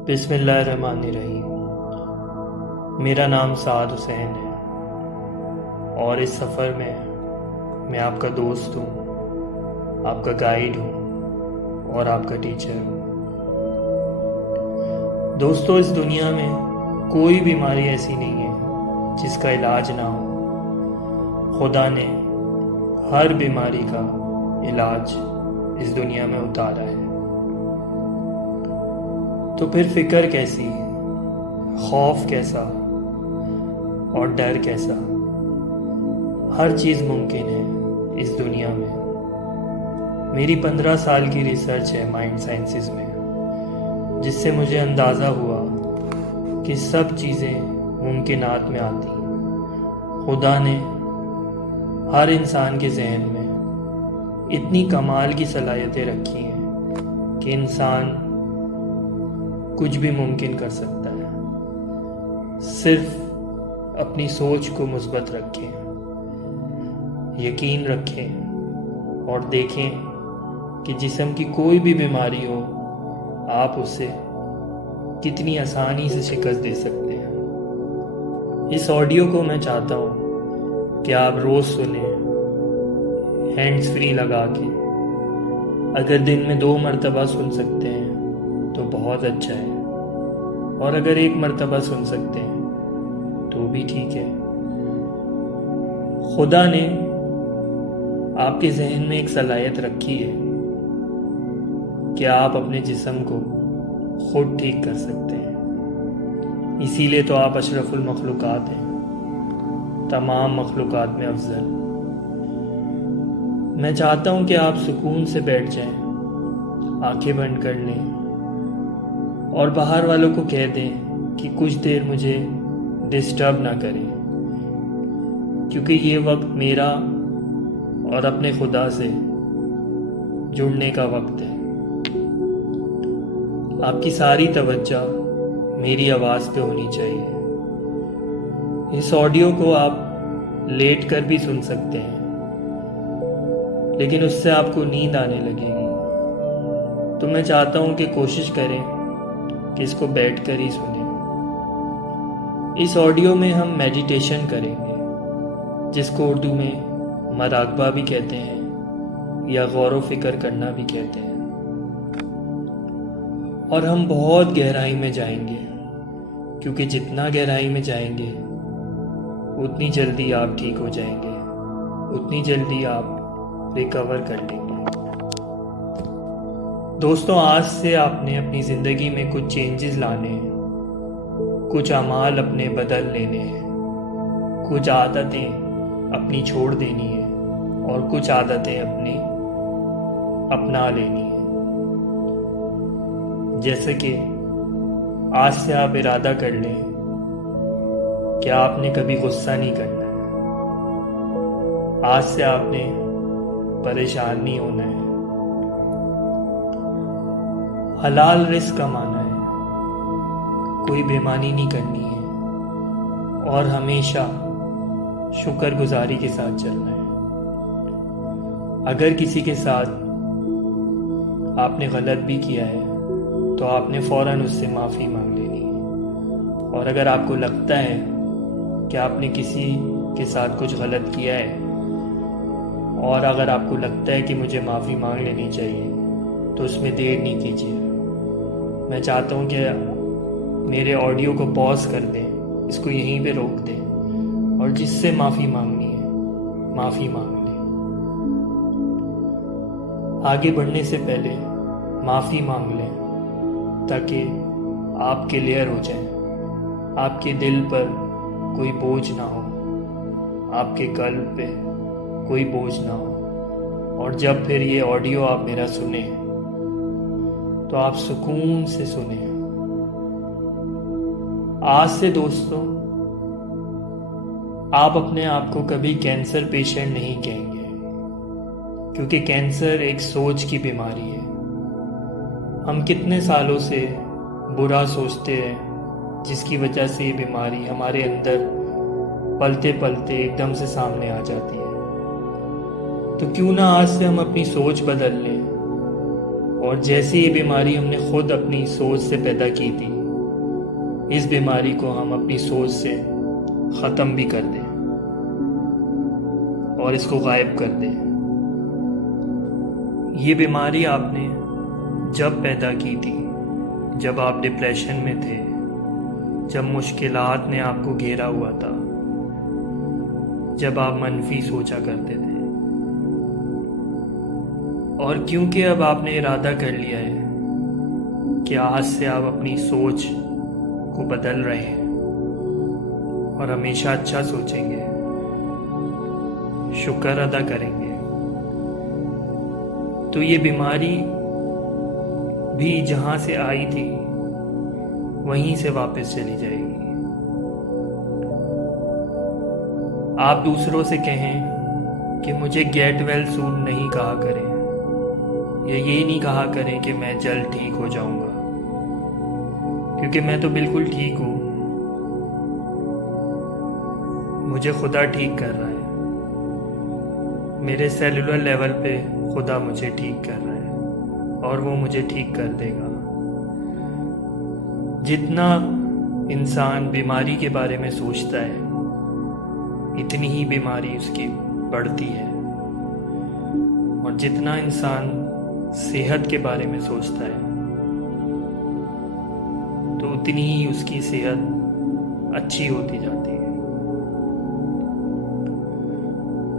बिस्मिल्लाहिर्रहमानिर्रहीम। मेरा नाम साद हुसैन है और इस सफ़र में मैं आपका दोस्त हूँ, आपका गाइड हूँ और आपका टीचर हूँ। दोस्तों, इस दुनिया में कोई बीमारी ऐसी नहीं है जिसका इलाज ना हो। खुदा ने हर बीमारी का इलाज इस दुनिया में उतारा है। तो फिर फिक्र कैसी, खौफ कैसा और डर कैसा? हर चीज़ मुमकिन है इस दुनिया में। मेरी 15 साल की रिसर्च है माइंड साइंसेस में, जिससे मुझे अंदाज़ा हुआ कि सब चीज़ें मुमकिनात में आती हैं। खुदा ने हर इंसान के जहन में इतनी कमाल की सलाहियतें रखी हैं कि इंसान कुछ भी मुमकिन कर सकता है। सिर्फ अपनी सोच को मुस्बत रखें, यकीन रखें और देखें कि जिस्म की कोई भी बीमारी हो, आप उसे कितनी आसानी से शिकस्त दे सकते हैं। इस ऑडियो को मैं चाहता हूँ कि आप रोज़ सुने, हैंड्स फ्री लगा के। अगर दिन में 2 मरतबा सुन सकते हैं तो बहुत अच्छा है, और अगर 1 मरतबा सुन सकते हैं तो भी ठीक है। खुदा ने आपके जहन में एक सलाहियत रखी है कि आप अपने जिस्म को खुद ठीक कर सकते हैं। इसीलिए तो आप अशरफुल मखलूक़ात हैं, तमाम मखलूक़ात में अफजल। मैं चाहता हूँ कि आप सुकून से बैठ जाएं, आंखें बंद कर लें और बाहर वालों को कह दें कि कुछ देर मुझे डिस्टर्ब ना करें, क्योंकि ये वक्त मेरा और अपने खुदा से जुड़ने का वक्त है। आपकी सारी तवज्जो मेरी आवाज़ पे होनी चाहिए। इस ऑडियो को आप लेट कर भी सुन सकते हैं, लेकिन उससे आपको नींद आने लगेगी। तो मैं चाहता हूँ कि कोशिश करें कि इसको बैठकर ही सुनें। इस ऑडियो में हम मेडिटेशन करेंगे, जिसको उर्दू में मराकबा भी कहते हैं या गौर व फिक्र करना भी कहते हैं। और हम बहुत गहराई में जाएंगे, क्योंकि जितना गहराई में जाएंगे उतनी जल्दी आप ठीक हो जाएंगे, उतनी जल्दी आप रिकवर कर लेंगे। दोस्तों, आज से आपने अपनी ज़िंदगी में कुछ चेंजेस लाने हैं, कुछ अमाल अपने बदल लेने हैं, कुछ आदतें अपनी छोड़ देनी है और कुछ आदतें अपनी अपना लेनी है। जैसे कि आज से आप इरादा कर लें कि आपने कभी गुस्सा नहीं करना है। आज से आपने परेशान नहीं होना है। हलाल रिस्क कमाना है, कोई बेईमानी नहीं करनी है और हमेशा शुक्रगुजारी के साथ चलना है। अगर किसी के साथ आपने गलत भी किया है तो आपने फ़ौरन उससे माफ़ी मांग लेनी है। और अगर आपको लगता है कि आपने किसी के साथ कुछ गलत किया है और अगर आपको लगता है कि मुझे माफ़ी मांग लेनी चाहिए, तो उसमें देर नहीं कीजिए। मैं चाहता हूँ कि मेरे ऑडियो को पॉज कर दें, इसको यहीं पे रोक दें और जिससे माफ़ी मांगनी है माफ़ी मांग लें। आगे बढ़ने से पहले माफ़ी मांग लें ताकि आप क्लियर हो जाएं, आपके दिल पर कोई बोझ ना हो, आपके कल्ब पे कोई बोझ ना हो। और जब फिर ये ऑडियो आप मेरा सुने तो आप सुकून से सुने। आज से दोस्तों, आप अपने आप को कभी कैंसर पेशेंट नहीं कहेंगे, क्योंकि कैंसर एक सोच की बीमारी है। हम कितने सालों से बुरा सोचते हैं, जिसकी वजह से ये बीमारी हमारे अंदर पलते पलते एकदम से सामने आ जाती है। तो क्यों ना आज से हम अपनी सोच बदल लें और जैसी ये बीमारी हमने खुद अपनी सोच से पैदा की थी, इस बीमारी को हम अपनी सोच से ख़त्म भी कर दें और इसको गायब कर दें। ये बीमारी आपने जब पैदा की थी, जब आप डिप्रेशन में थे, जब मुश्किलात ने आपको घेरा हुआ था, जब आप मनफी सोचा करते थे। और क्योंकि अब आपने इरादा कर लिया है कि आज से आप अपनी सोच को बदल रहे हैं और हमेशा अच्छा सोचेंगे, शुक्र अदा करेंगे, तो ये बीमारी भी जहां से आई थी वहीं से वापस चली जाएगी। आप दूसरों से कहें कि मुझे गेट वेल सून नहीं कहा करें, या ये नहीं कहा करें कि मैं जल्द ठीक हो जाऊंगा, क्योंकि मैं तो बिल्कुल ठीक हूं, मुझे खुदा ठीक कर रहा है, मेरे सेलुलर लेवल पे खुदा मुझे ठीक कर रहा है और वो मुझे ठीक कर देगा। जितना इंसान बीमारी के बारे में सोचता है, इतनी ही बीमारी उसकी बढ़ती है, और जितना इंसान सेहत के बारे में सोचता है, तो उतनी ही उसकी सेहत अच्छी होती जाती है।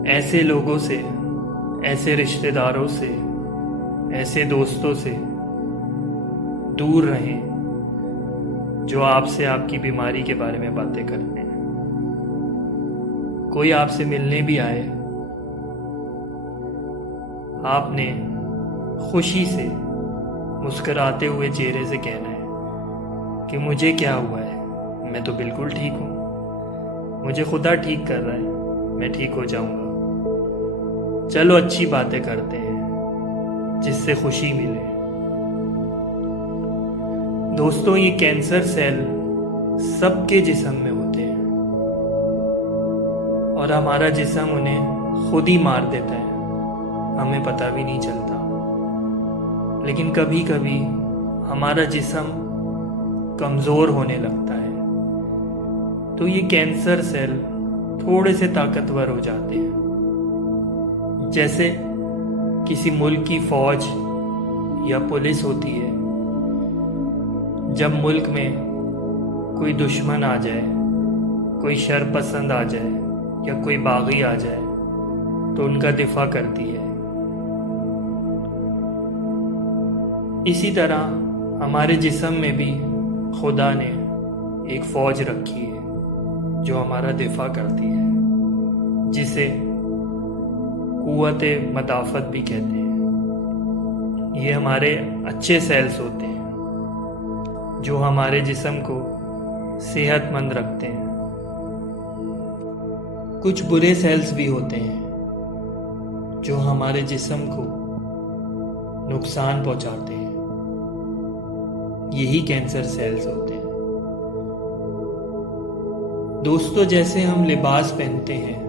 ऐसे लोगों से, ऐसे रिश्तेदारों से, ऐसे दोस्तों से दूर रहें जो आपसे आपकी बीमारी के बारे में बातें करते हैं। कोई आपसे मिलने भी आए, आपने खुशी से मुस्कुराते हुए चेहरे से कहना है कि मुझे क्या हुआ है, मैं तो बिल्कुल ठीक हूँ, मुझे खुदा ठीक कर रहा है, मैं ठीक हो जाऊंगा। चलो अच्छी बातें करते हैं जिससे खुशी मिले। दोस्तों, ये कैंसर सेल सबके जिस्म में होते हैं और हमारा जिस्म उन्हें खुद ही मार देता है, हमें पता भी नहीं चलता। लेकिन कभी कभी हमारा जिस्म कमज़ोर होने लगता है, तो ये कैंसर सेल थोड़े से ताकतवर हो जाते हैं। जैसे किसी मुल्क की फौज या पुलिस होती है, जब मुल्क में कोई दुश्मन आ जाए, कोई शरपसंद आ जाए या कोई बागी आ जाए, तो उनका दिफा करती है। इसी तरह हमारे जिस्म में भी खुदा ने एक फौज रखी है जो हमारा दिफा करती है, जिसे कुव्वते मदाफत भी कहते हैं। ये हमारे अच्छे सेल्स होते हैं जो हमारे जिस्म को सेहतमंद रखते हैं। कुछ बुरे सेल्स भी होते हैं जो हमारे जिस्म को नुकसान पहुंचाते हैं, यही कैंसर सेल्स होते हैं। दोस्तों, जैसे हम लिबास पहनते हैं,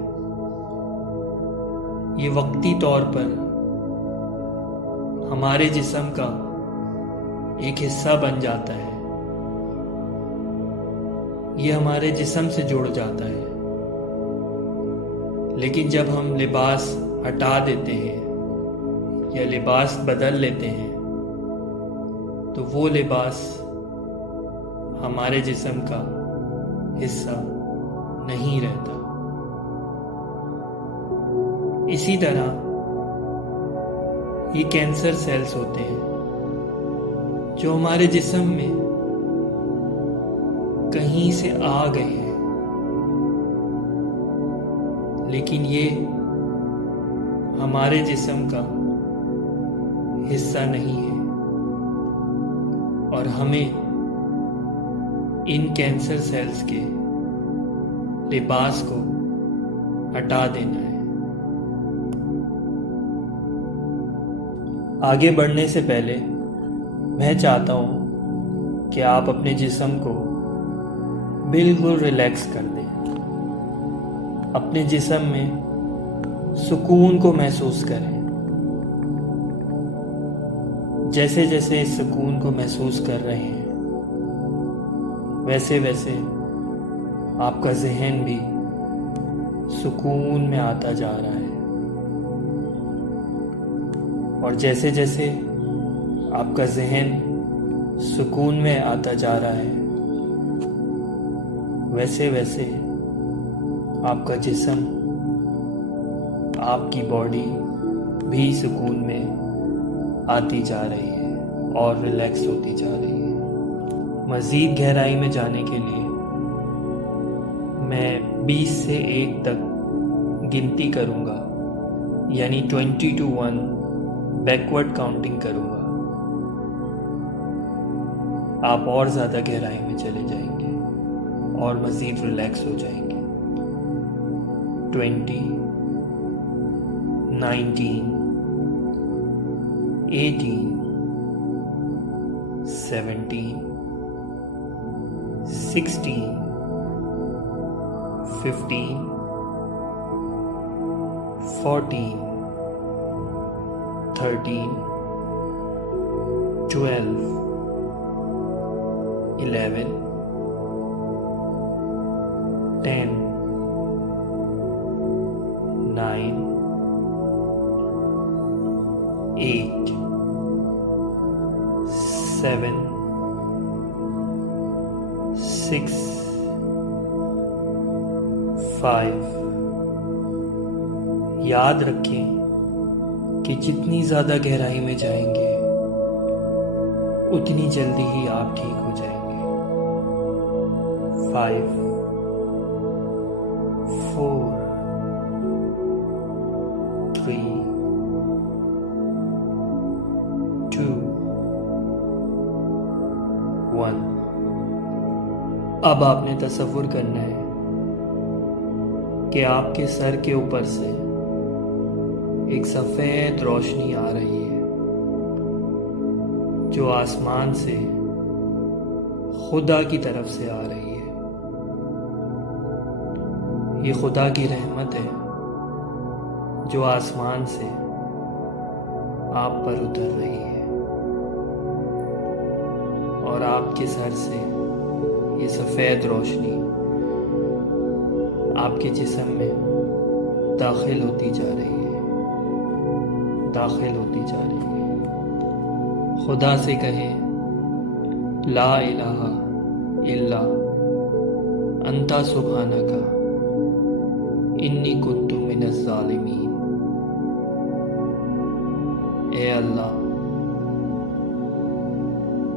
ये वक्ती तौर पर हमारे जिस्म का एक हिस्सा बन जाता है, ये हमारे जिस्म से जुड़ जाता है। लेकिन जब हम लिबास हटा देते हैं या लिबास बदल लेते हैं, तो वो लिबास हमारे जिस्म का हिस्सा नहीं रहता। इसी तरह ये कैंसर सेल्स होते हैं जो हमारे जिस्म में कहीं से आ गए हैं, लेकिन ये हमारे जिस्म का हिस्सा नहीं है, और हमें इन कैंसर सेल्स के लिबास को हटा देना है। आगे बढ़ने से पहले मैं चाहता हूं कि आप अपने जिस्म को बिल्कुल रिलैक्स कर दें, अपने जिस्म में सुकून को महसूस करें। जैसे जैसे इस सुकून को महसूस कर रहे हैं, वैसे वैसे आपका जहन भी सुकून में आता जा रहा है। और जैसे जैसे आपका जहन सुकून में आता जा रहा है, वैसे वैसे आपका जिस्म, आपकी बॉडी भी सुकून में आती जा रही है और रिलैक्स होती जा रही है। मज़ीद गहराई में जाने के लिए मैं 20 से 1 तक गिनती करूँगा, यानी 20 to 1 बैकवर्ड काउंटिंग करूँगा। आप और ज़्यादा गहराई में चले जाएंगे और मज़ीद रिलैक्स हो जाएंगे। 20, 19, 18, 17, 16, 15, 14, 13, 12, 11, 10, 9, 8, 7, 6, 5। याद रखें कि जितनी ज़्यादा गहराई में जाएंगे उतनी जल्दी ही आप ठीक हो जाएंगे। 5, 4, 3, 2, 1। अब आपने तसव्वुर करना है कि आपके सर के ऊपर से एक सफ़ेद रोशनी आ रही है जो आसमान से खुदा की तरफ से आ रही है। ये खुदा की रहमत है जो आसमान से आप पर उतर रही है और आपके सर से ये सफ़ेद रोशनी आपके जिस्म में दाखिल होती जा रही है, दाखिल होती जा रही है। खुदा से कहें, ला इलाहा इल्ला अंता सुब्हानका इन्नी कुन्तु मिनज़ ज़ालिमीन। ए अल्लाह,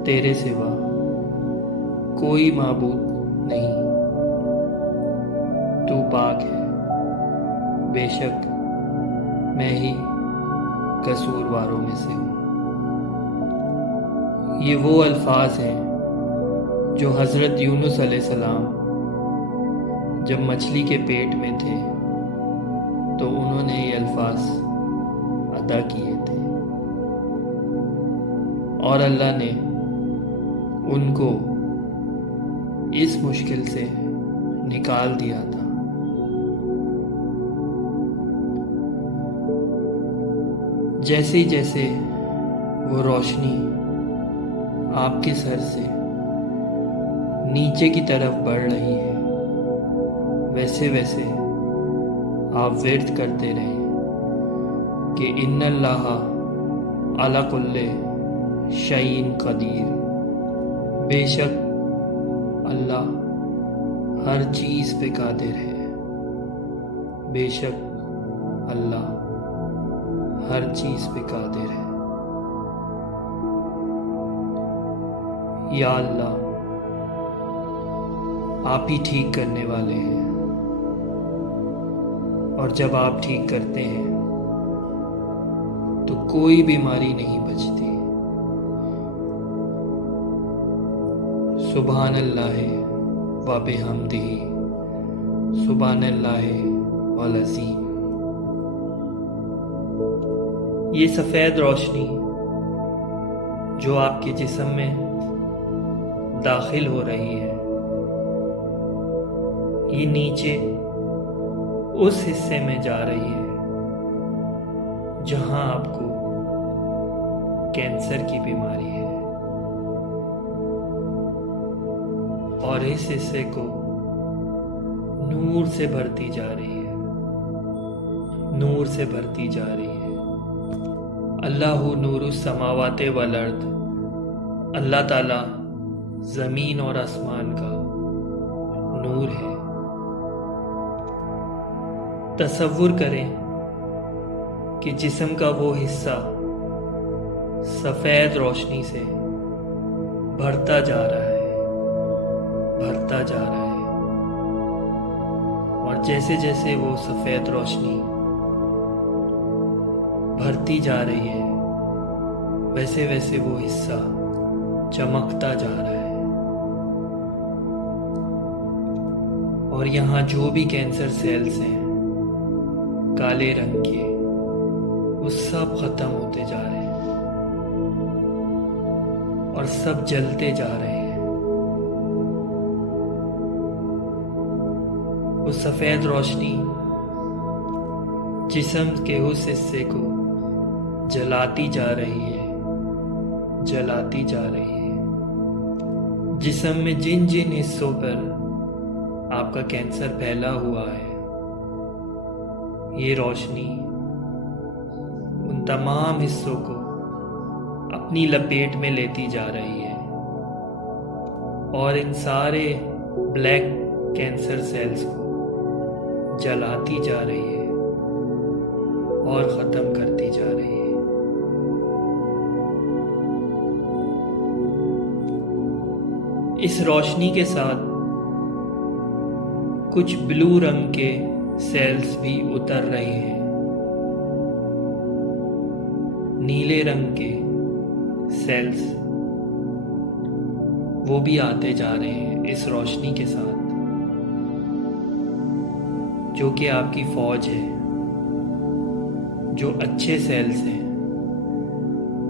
तेरे सिवा कोई माबूद नहीं, तू पाक है, बेशक मैं ही कसूरवारों में से हूँ। ये वो अल्फाज हैं जो हज़रत यूनुस अलैहिस्सलाम जब मछली के पेट में थे तो उन्होंने ये अल्फाज अदा किए थे और अल्लाह ने उनको इस मुश्किल से निकाल दिया था। जैसे जैसे वो रोशनी आपके सर से नीचे की तरफ बढ़ रही है, वैसे वैसे आप विर्द करते रहें कि इन्नल्लाहा अला कुल्ले शैइन कदीर। बेशक अल्लाह हर चीज़ पे कादिर है, बेशक अल्लाह हर चीज़ पे कादिर है। या अल्लाह, आप ही ठीक करने वाले हैं और जब आप ठीक करते हैं तो कोई बीमारी नहीं बचती। सुब्हानल्लाह व बिहम्दिही, सुब्हानल्लाह वल अज़ीम। ये सफ़ेद रोशनी जो आपके जिस्म में दाखिल हो रही है, ये नीचे उस हिस्से में जा रही है जहां आपको कैंसर की बीमारी है और इस हिस्से को नूर से भरती जा रही है, नूर से भरती जा रही है। अल्लाहु नूरुस समावाते वल अर्द, अल्लाह ताला ज़मीन और आसमान का नूर है। तसव्वुर करें कि जिस्म का वो हिस्सा सफ़ेद रोशनी से भरता जा रहा है, भरता जा रहा है, और जैसे जैसे वो सफ़ेद रोशनी भरती जा रही है वैसे वैसे वो हिस्सा चमकता जा रहा है। और यहाँ जो भी कैंसर सेल्स हैं काले रंग के, वो सब खत्म होते जा रहे हैं और सब जलते जा रहे हैं। वो सफ़ेद रोशनी जिस्म के उस हिस्से को जलाती जा रही है, जलाती जा रही है। जिस्म में जिन जिन हिस्सों पर आपका कैंसर फैला हुआ है, ये रोशनी उन तमाम हिस्सों को अपनी लपेट में लेती जा रही है और इन सारे ब्लैक कैंसर सेल्स को जलाती जा रही है और ख़त्म करती जा रही है। इस रोशनी के साथ कुछ ब्लू रंग के सेल्स भी उतर रहे हैं, नीले रंग के सेल्स वो भी आते जा रहे हैं इस रोशनी के साथ, जो कि आपकी फौज है, जो अच्छे सेल्स हैं,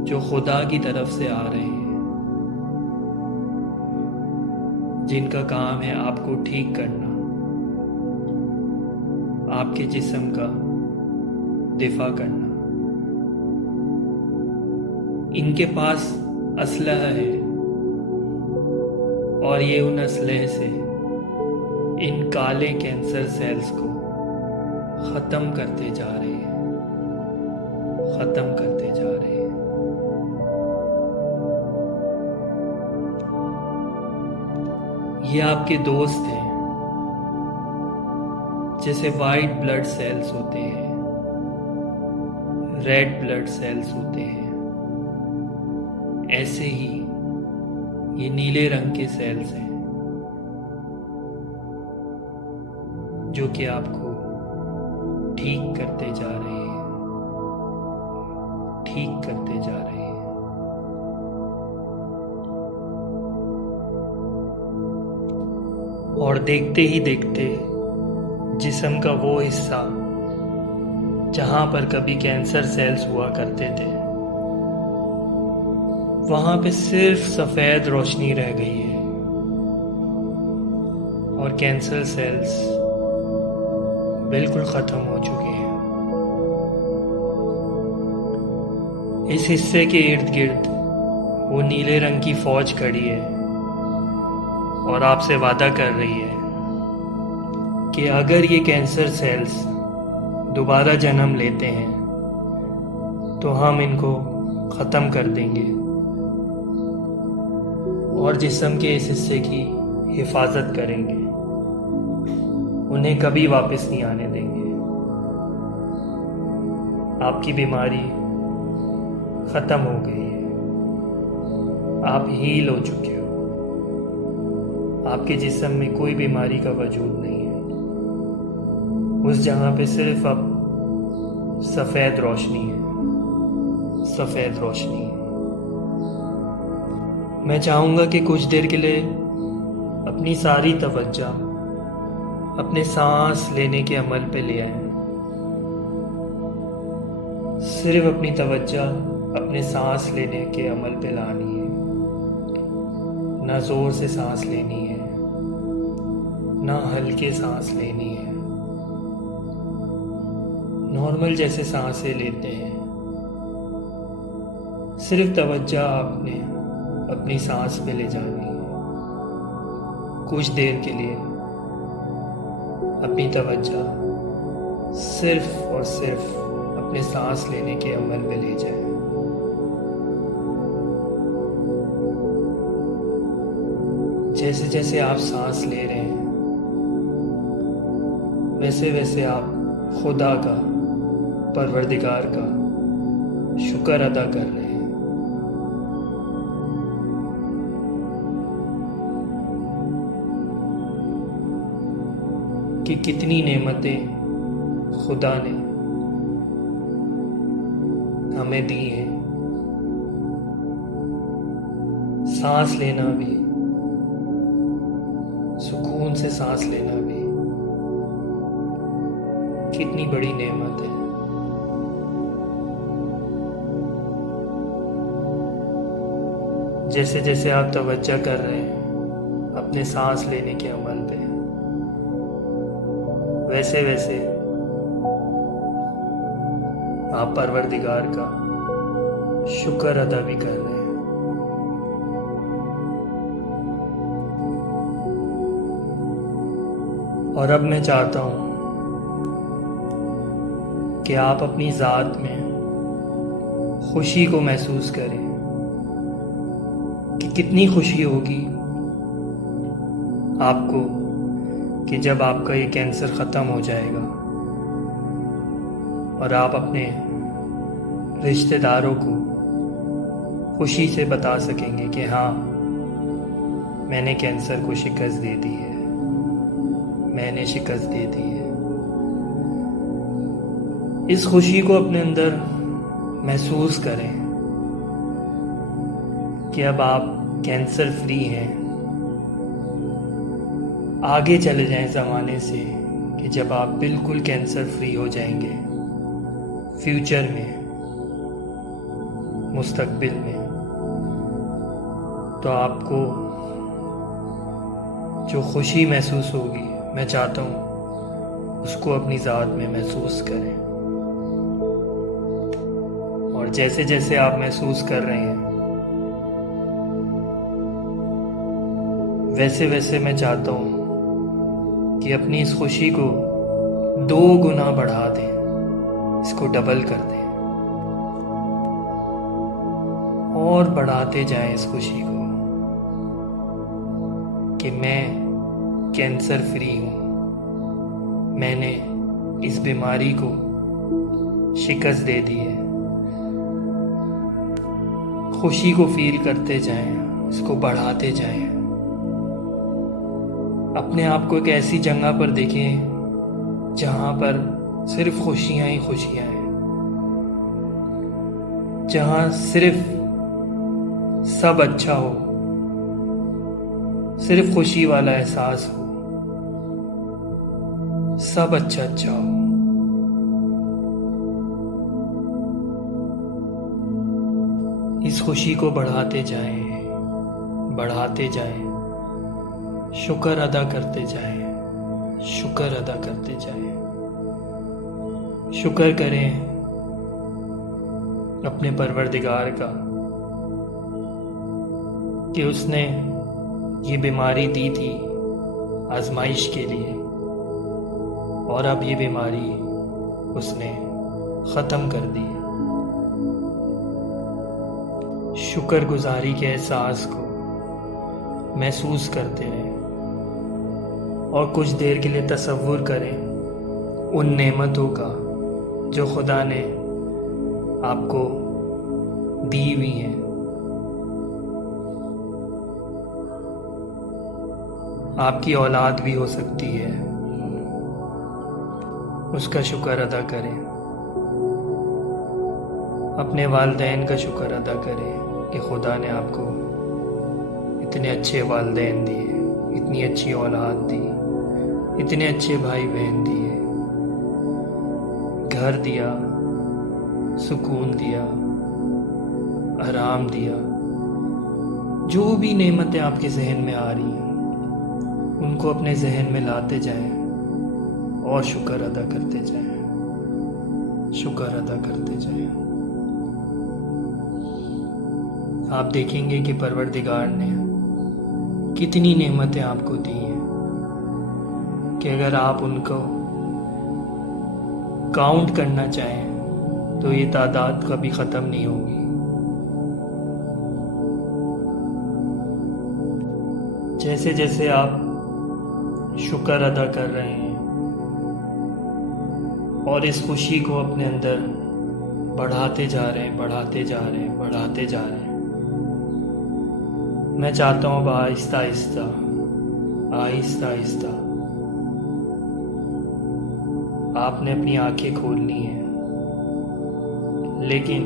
जो खुदा की तरफ से आ रहे हैं, जिनका काम है आपको ठीक करना, आपके जिस्म का दिफा करना। इनके पास असलहा है और ये उन असलहे से इन काले कैंसर सेल्स को ख़त्म करते जा रहे हैं, ख़त्म करते जा रहे हैं। ये आपके दोस्त हैं, जैसे वाइट ब्लड सेल्स होते हैं, रेड ब्लड सेल्स होते हैं, ऐसे ही ये नीले रंग के सेल्स हैं जो कि आपको ठीक करते जा रहे हैं, ठीक करते जा रहे हैं। और देखते ही देखते जिस्म का वो हिस्सा जहाँ पर कभी कैंसर सेल्स हुआ करते थे, वहाँ पे सिर्फ सफ़ेद रोशनी रह गई है और कैंसर सेल्स बिल्कुल ख़त्म हो चुके हैं। इस हिस्से के इर्द गिर्द वो नीले रंग की फौज खड़ी है और आपसे वादा कर रही है कि अगर ये कैंसर सेल्स दोबारा जन्म लेते हैं तो हम इनको ख़त्म कर देंगे और जिस्म के इस हिस्से की हिफाजत करेंगे, उन्हें कभी वापस नहीं आने देंगे। आपकी बीमारी ख़त्म हो गई है, आप हील हो चुके हो, आपके जिस्म में कोई बीमारी का वजूद नहीं है। उस जगह पे सिर्फ अब सफ़ेद रोशनी है, सफ़ेद रोशनी है। मैं चाहूँगा कि कुछ देर के लिए अपनी सारी तवज्जो अपने सांस लेने के अमल पे ले आएं। सिर्फ अपनी तवज्जो अपने सांस लेने के अमल पे लानी है। ना ज़ोर से सांस लेनी है, ना हल्के सांस लेनी है, नॉर्मल जैसे सांसें लेते हैं सिर्फ तवज्जो आपने अपनी सांस पे ले जानी है। कुछ देर के लिए अपनी तवज्जो सिर्फ और सिर्फ अपने सांस लेने के अमल पे ले जाए। जैसे जैसे आप सांस ले रहे हैं वैसे वैसे आप खुदा का, परवरदिगार का शुक्र अदा कर रहे हैं कि कितनी नेमतें खुदा ने हमें दी हैं। सांस लेना भी, सुकून से सांस लेना भी कितनी बड़ी नेमत है। जैसे जैसे आप तवज्जो कर रहे हैं अपने सांस लेने के अमल पे, वैसे वैसे आप परवरदिगार का शुक्र अदा भी कर रहे हैं। और अब मैं चाहता हूं कि आप अपनी ज़ात में खुशी को महसूस करें कि कितनी खुशी होगी आपको कि जब आपका ये कैंसर ख़त्म हो जाएगा और आप अपने रिश्तेदारों को खुशी से बता सकेंगे कि हाँ, मैंने कैंसर को शिकस्त दे दी है, मैंने शिकस्त दे दी है। इस खुशी को अपने अंदर महसूस करें कि अब आप कैंसर फ्री हैं। आगे चले जाएं ज़माने से कि जब आप बिल्कुल कैंसर फ्री हो जाएंगे, फ्यूचर में, मुस्तकबिल में, तो आपको जो खुशी महसूस होगी, मैं चाहता हूँ उसको अपनी ज़ात में महसूस करें। और जैसे जैसे आप महसूस कर रहे हैं वैसे वैसे मैं चाहता हूँ कि अपनी इस खुशी को 2 गुना बढ़ा दें, इसको डबल कर दें और बढ़ाते जाएं इस खुशी को कि मैं कैंसर फ्री हूँ, मैंने इस बीमारी को शिकस्त दे दी है। खुशी को फील करते जाएं, इसको बढ़ाते जाएं। अपने आप को एक ऐसी जगह पर देखें जहां पर सिर्फ खुशियां ही खुशियां हैं, जहां सिर्फ सब अच्छा हो, सिर्फ खुशी वाला एहसास हो, सब अच्छा अच्छा हो। इस खुशी को बढ़ाते जाएं, बढ़ाते जाएं, शुक्र अदा करते जाएं, शुक्र अदा करते जाएं। शुक्र करें अपने परवरदिगार का कि उसने ये बीमारी दी थी आजमाइश के लिए, और अब ये बीमारी उसने ख़त्म कर दी है। शुक्रगुजारी के एहसास को महसूस करते रहें और कुछ देर के लिए तसव्वुर करें उन नेमतों का जो खुदा ने आपको दी हुई हैं। आपकी औलाद भी हो सकती है, उसका शुक्र अदा करें। अपने वालिदैन का शुक्र अदा करें कि खुदा ने आपको इतने अच्छे वालिदैन दिए, इतनी अच्छी औलाद दी, इतने अच्छे भाई बहन दिए, घर दिया, सुकून दिया, आराम दिया। जो भी नेमतें आपके जहन में आ रही हैं उनको अपने जहन में लाते जाएं और शुक्र अदा करते जाएं, शुक्र अदा करते जाएं। आप देखेंगे कि परवरदिगार ने कितनी नेमतें आपको दी हैं कि अगर आप उनको काउंट करना चाहें तो ये तादाद कभी ख़त्म नहीं होगी। जैसे जैसे आप शुक्र अदा कर रहे हैं और इस खुशी को अपने अंदर बढ़ाते जा रहे हैं, बढ़ाते जा रहे हैं, बढ़ाते जा रहे हैं, मैं चाहता हूँ अब आहिस्ता आहिस्ता आहिस्ता आहिस्ता आपने अपनी आंखें खोलनी है, लेकिन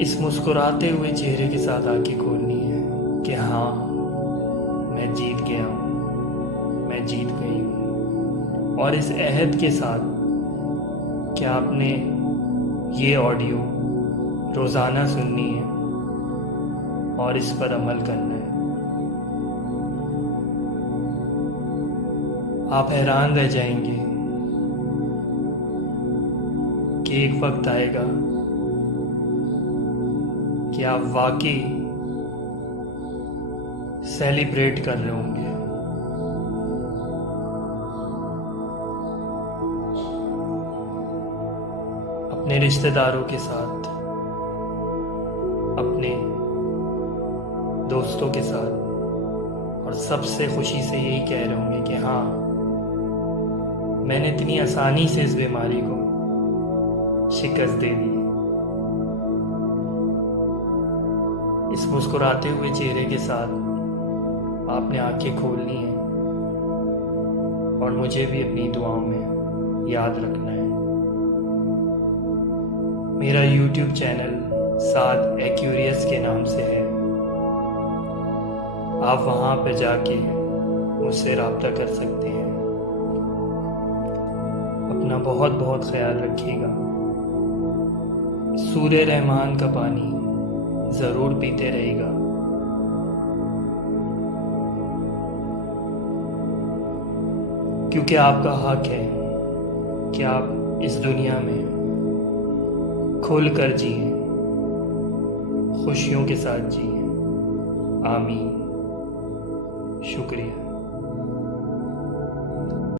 इस मुस्कुराते हुए चेहरे के साथ आंखें खोलनी है कि हाँ, मैं जीत गया हूँ, मैं जीत गई हूँ। और इस अहद के साथ कि आपने ये ऑडियो रोज़ाना सुननी है और इस पर अमल करना है। आप हैरान रह जाएंगे कि एक वक्त आएगा कि आप वाकई सेलिब्रेट कर रहे होंगे। अपने रिश्तेदारों के साथ, अपने दोस्तों के साथ, और सबसे खुशी से यही कह रहे होंगे कि हाँ, मैंने इतनी आसानी से इस बीमारी को शिकस्त दे दी। इस मुस्कुराते हुए चेहरे के साथ आपने आंखें खोलनी है और मुझे भी अपनी दुआओं में याद रखना है। मेरा YouTube चैनल साद एक्यूरियस के नाम से है। आप वहाँ पे जाके मुझसे रब्ता कर सकते हैं। अपना बहुत बहुत ख्याल रखिएगा। सूर्य रहमान का पानी ज़रूर पीते रहेगा। क्योंकि आपका हक है कि आप इस दुनिया में खुल कर जिए, खुशियों के साथ जिए। आमीन। शुक्रिया।